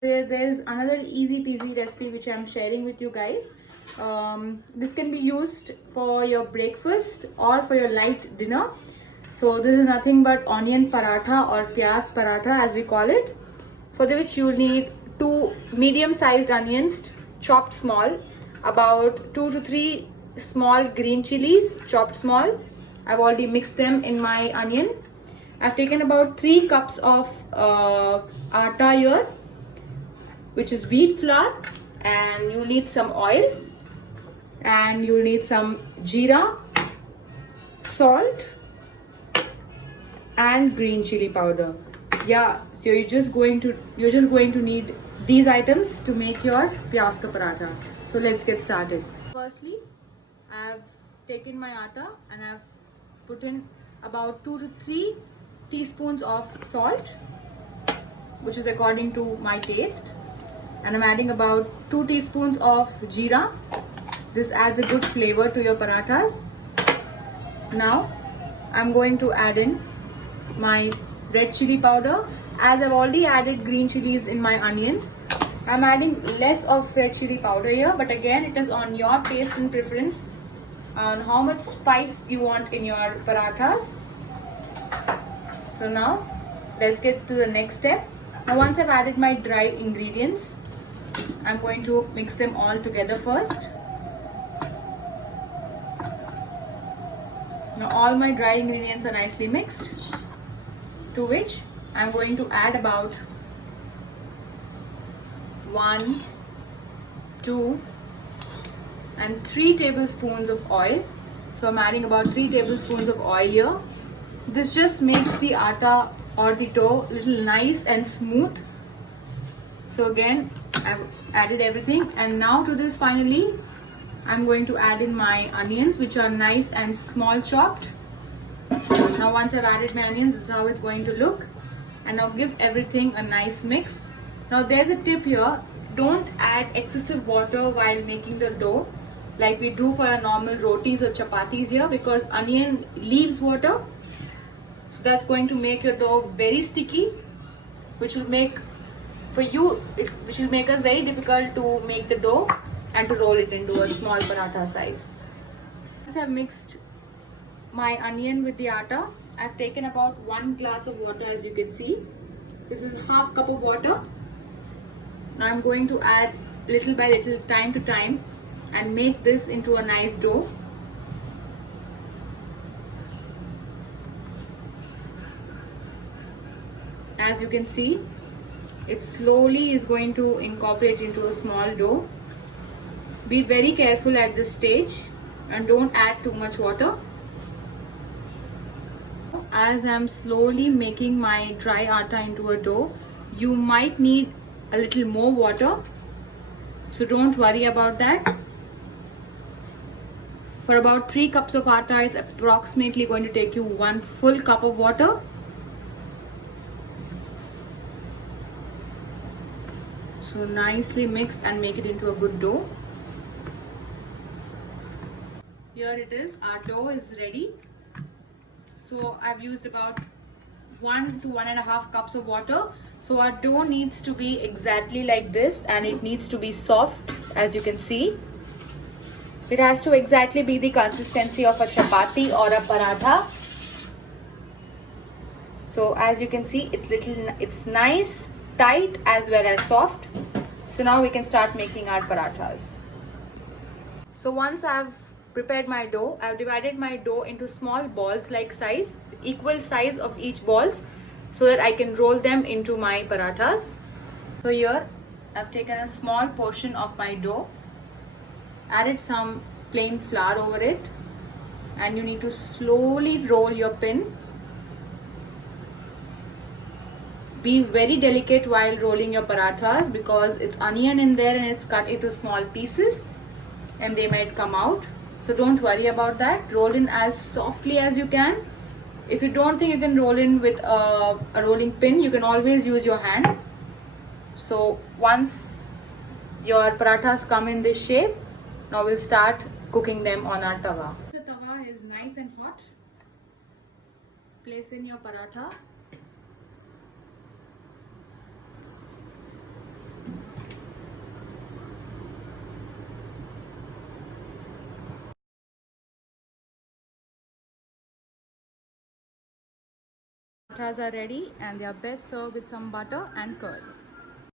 There's another easy peasy recipe which I'm sharing with you guys. This can be used for your breakfast or for your light dinner. So this is nothing but onion paratha or pyaz paratha as we call it, for which you'll need two medium sized onions chopped small, about 2 to 3 small green chilies chopped small. I've already mixed them in my onion. I've taken about 3 cups of atta here, which is wheat flour, and you need some oil, and you'll need some jeera, salt, and green chili powder. Yeah, so you're just going to need these items to make your pyaz ka paratha. So let's get started. Firstly, I've taken my atta and I've put in about 2 to 3 teaspoons of salt, which is according to my taste, and I'm adding about 2 teaspoons of jeera. This adds a good flavor to your parathas. Now I'm going to add in my red chili powder. As I've already added green chilies in my onions, I'm adding less of red chili powder here, but again it is on your taste and preference on how much spice you want in your parathas. So now let's get to the next step. Now once I've added my dry ingredients, I'm going to mix them all together first. Now all my dry ingredients are nicely mixed, to which I'm going to add about 1, 2, and 3 tablespoons of oil. So I'm adding about 3 tablespoons of oil here. This just makes the atta or the dough a little nice and smooth. So again, I've added everything, and now to this finally I'm going to add in my onions, which are nice and small chopped. Now once I've added my onions, this is how it's going to look, and now give everything a nice mix. Now there's a tip here: don't add excessive water while making the dough like we do for our normal rotis or chapatis here, because onion leaves water. So that's going to make your dough very sticky, which will make us very difficult to make the dough and to roll it into a small paratha size. Once I've mixed my onion with the atta, I've taken about 1 glass of water. As you can see, this is half cup of water. Now I'm going to add little by little, time to time, and make this into a nice dough. As you can see, it slowly is going to incorporate into a small dough. Be very careful at this stage and don't add too much water. As I'm slowly making my dry atta into a dough, you might need a little more water, so don't worry about that. For about 3 cups of atta, it's approximately going to take you 1 full cup of water. So nicely mix and make it into a good dough. Here it is, our dough is ready. So I've used about 1 to 1.5 cups of water. So our dough needs to be exactly like this, and it needs to be soft. As you can see, it has to exactly be the consistency of a chapati or a paratha. So as you can see, it's nice, tight as well as soft. So now we can start making our parathas. So once I've prepared my dough, I've divided my dough into small balls like size, equal size of each balls, so that I can roll them into my parathas. So here I've taken a small portion of my dough, added some plain flour over it, and you need to slowly roll your pin. Be very delicate while rolling your parathas, because it's onion in there and it's cut into small pieces and they might come out. So don't worry about that. Roll in as softly as you can. If you don't think you can roll in with a rolling pin, you can always use your hand. So once your parathas come in this shape, now we'll start cooking them on our tawa. The tawa is nice and hot. Place in your paratha. parathas are ready and they are best served with some butter and curd.